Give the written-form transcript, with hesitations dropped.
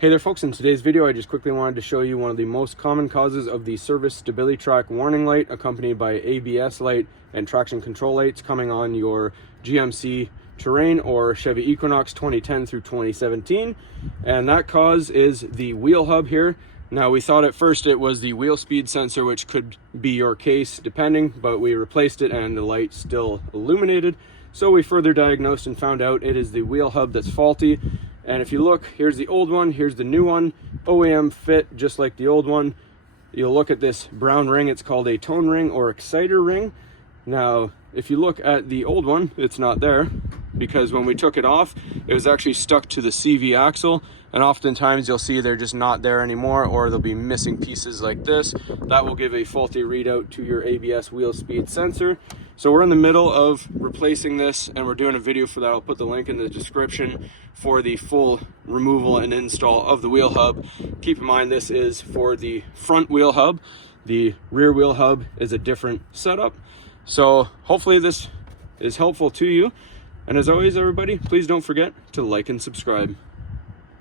Hey there folks, in today's video I just quickly wanted to show you one of the most common causes of the service Stabilitrak warning light accompanied by ABS light and traction control lights coming on your GMC Terrain or Chevy Equinox 2010 through 2017, and that cause is the wheel hub here. Now we thought at first it was the wheel speed sensor, which could be your case depending, but we replaced it and the light still illuminated. So we further diagnosed and found out it is the wheel hub that's faulty. And if you look, here's the old one, here's the new one, OEM fit just like the old one. You'll look at this brown ring, it's called a tone ring or exciter ring. Now, if you look at the old one, it's not there because when we took it off, it was actually stuck to the CV axle, and oftentimes you'll see they're just not there anymore, or they'll be missing pieces like this. That will give a faulty readout to your ABS wheel speed sensor. So we're in the middle of replacing this and we're doing a video for that. I'll put the link in the description for the full removal and install of the wheel hub. Keep in mind this is for the front wheel hub. The rear wheel hub is a different setup. So hopefully this is helpful to you. And as always, everybody, please don't forget to like and subscribe.